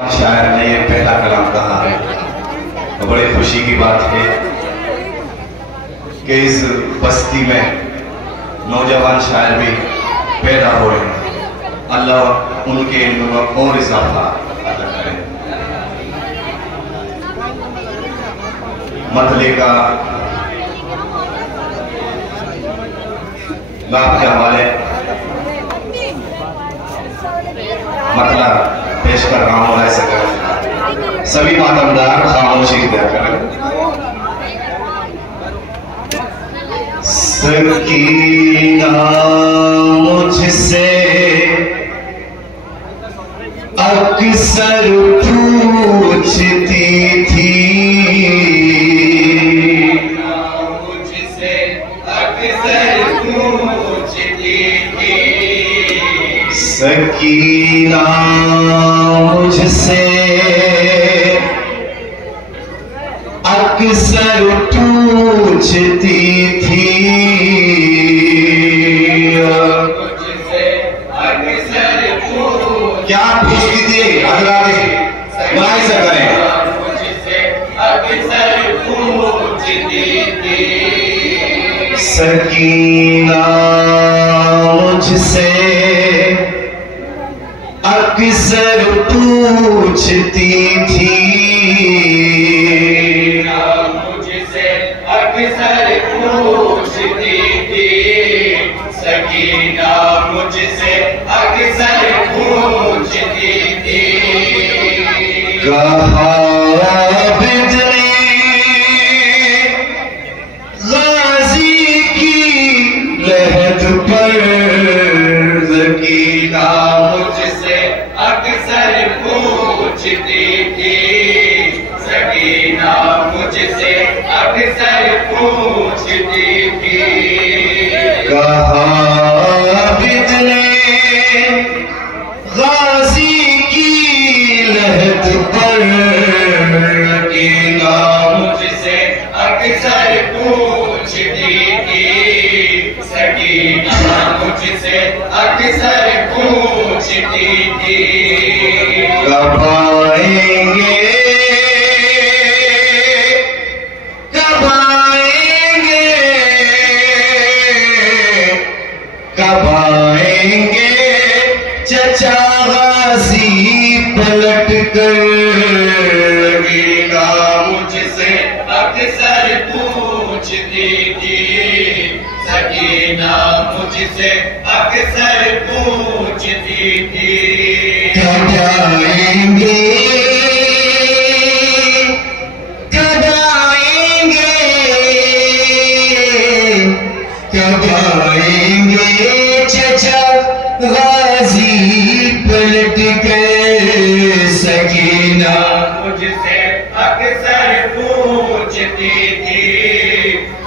शायर ने ये पहला कलाम कहा है तो बड़ी खुशी की बात है कि इस बस्ती में नौजवान शायर भी पैदा हो रहे हैं। अल्लाह उनके इल्म में और इजाफा अता करे। मतले का मैं आपके हवाले मतला पेश कर रहा हूँ। ऐसा कर सभी मातमदार खामोशी इख्तियार करें। सकीना मुझसे अक्सर पूछती थी, मुझसे अक्सर पूछती थी। सकीना मुझसे अक्सर पूछती थी, मुझसे अक्सर क्या पूछती थी? अगला से करें। मुझसे अक्सर पूछती थी। सकीना मुझसे अक्सर पूछती थी, मुझसे अक्सर पूछती थी। सकीना मुझसे अक्सर पूछती थी। कहा बिजली गाजी की लहद पर, सकीना मुझसे अक्सर पूछती थी। सकीना मुझसे अक्सर पूछती थी। कहा बिजली गाजी की लहद पर, सकीना मुझसे अक्सर पूछती थी। सकीना मुझसे अक्सर पूछती थी। कब आएंगे कब आएंगे कब आएंगे चचा गाजी पलट कर, सकीना मुझसे अक्सर पूछती थी। सकीना मुझसे अक्सर पूछती थी। कब आएंगे कब आएंगे कब आएंगे चचा गाजी पलट कर, सकीना मुझसे अक्सर पूछती थी।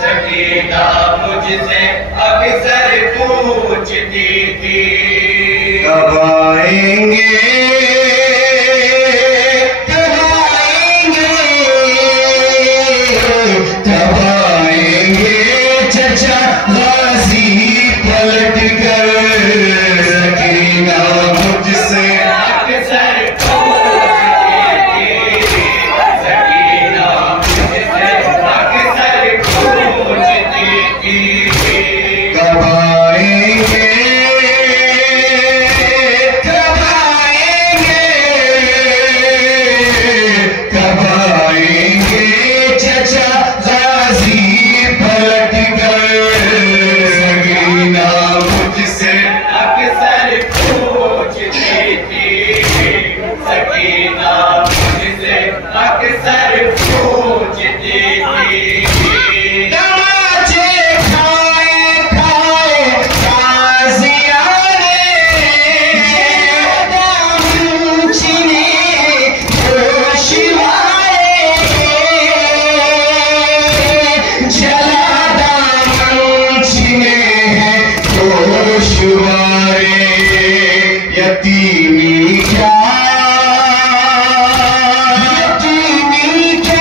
सकीना मुझसे अक्सर पूछती थी। कब आएंगे कब आएंगे कब आएंगे चचा गाजी पलट कर, सकीना मुझसे अक्सर पूछती थी। सकीना मुझसे अक्सर पूछती थी। कब आएंगे कब आएंगे कब आएंगे चचा गाजी पलट कर, सकीना मुझसे अक्सर पूछती थी। सकीना मुझसे अक्सर पूछती थी। तमाचे खाए खाए ताज़ियाने, दाम छिने गोशवारे, जला दाम छिने गोशवारे। यतीमी क्या यतीमी क्या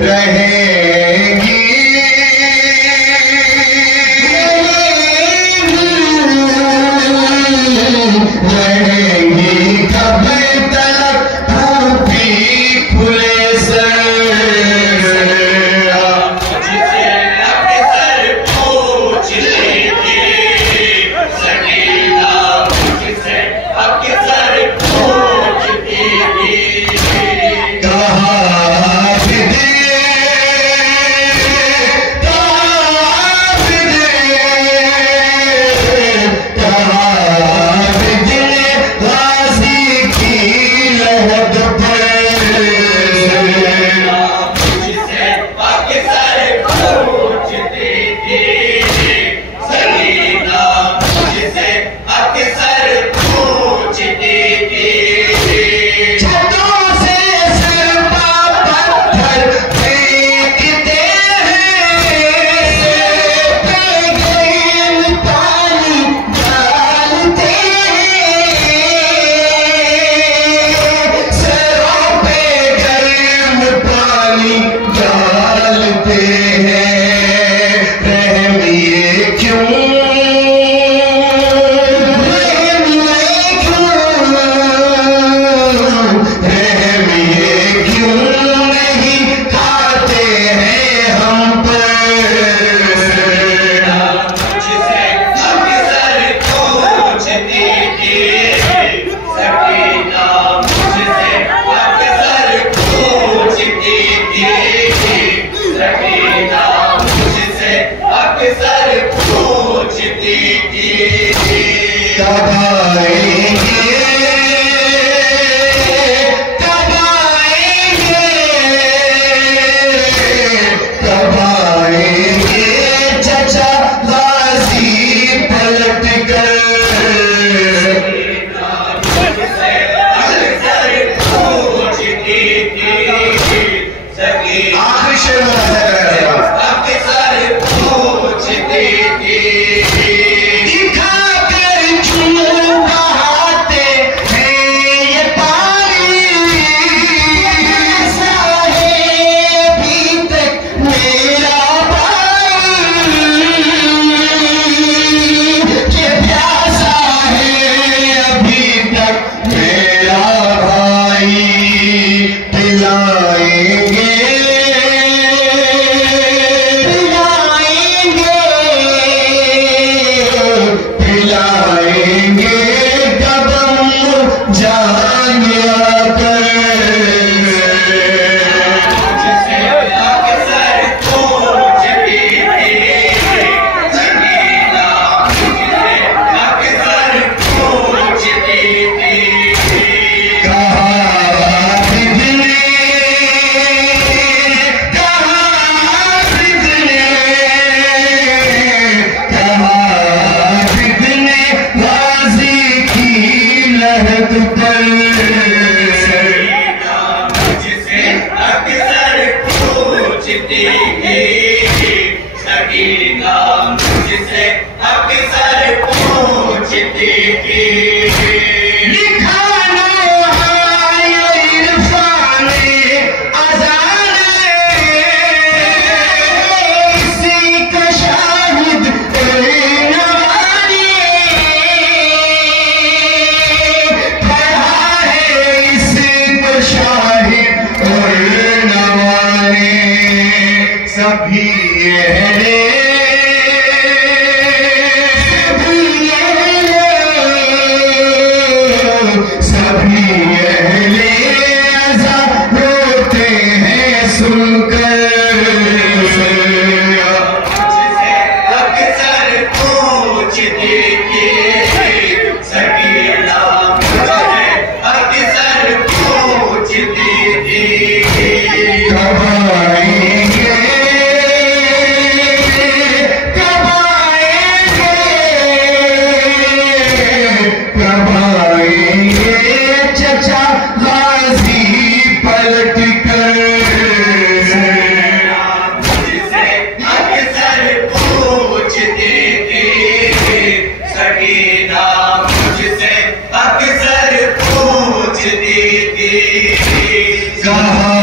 रहे God.